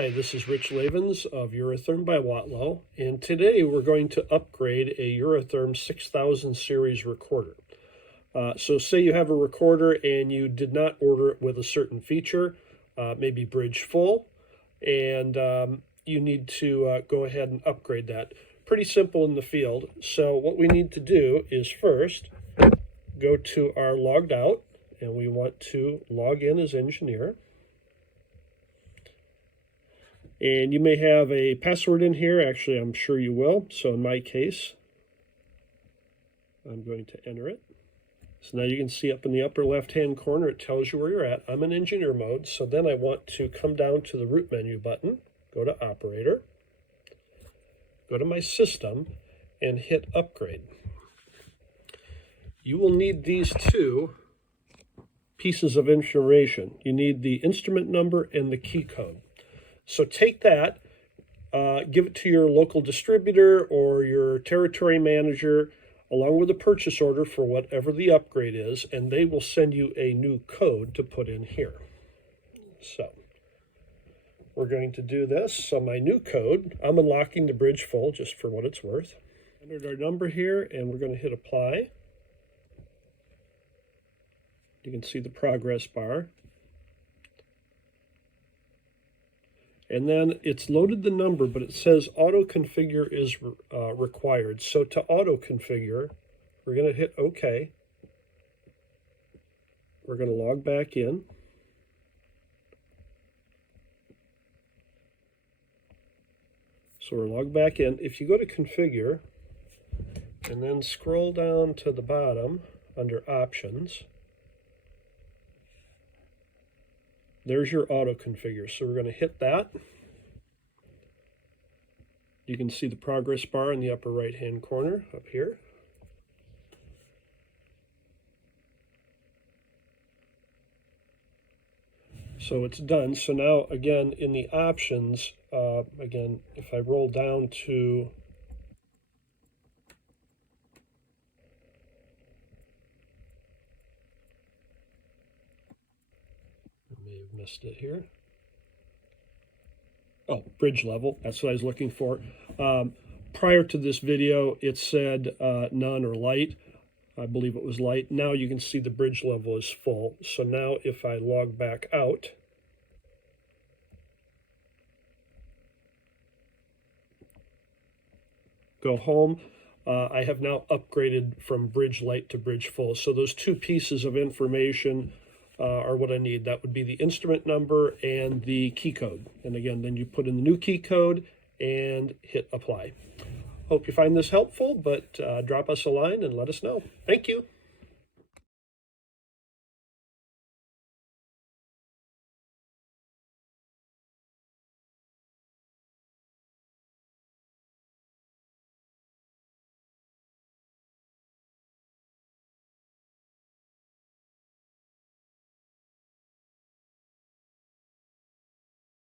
Hi, this is Rich Lavens of Eurotherm by Watlow, and today we're going to upgrade a Eurotherm 6000 series recorder. So say you have a recorder and you did not order it with a certain feature, maybe bridge full, and you need to go ahead and upgrade that. Pretty simple in the field. So what we need to do is first go to our logged out, and we want to log in as engineer. And you may have a password in here. Actually, I'm sure you will. So in my case, I'm going to enter it. So now you can see up in the upper left-hand corner, it tells you where you're at. I'm in engineer mode. So then I want to come down to the root menu button, go to operator, go to my system, and hit upgrade. You will need these two pieces of information. You need the instrument number and the key code. So take that, give it to your local distributor or your territory manager, along with a purchase order for whatever the upgrade is, and they will send you a new code to put in here. So we're going to do this. So my new code, I'm unlocking the bridge full just for what it's worth. Entered our number here, and we're going to hit apply. You can see the progress bar. And then it's loaded the number, but it says auto configure is required. So to auto configure, we're going to hit OK. We're going to log back in. So we're logged back in. If you go to configure and then scroll down to the bottom under options, there's your auto configure. So we're going to hit that. You can see the progress bar in the upper right hand corner up here. So it's done. So now again in the options, again, if I roll down to missed it here. Oh, bridge level, that's what I was looking for. Prior to this video, it said none or light. I believe it was light. Now you can see the bridge level is full. So now if I log back out, go home, I have now upgraded from bridge light to bridge full. So those two pieces of information are what I need. That would be the instrument number and the key code. And again, then you put in the new key code and hit apply. Hope you find this helpful, but drop us a line and let us know. Thank you.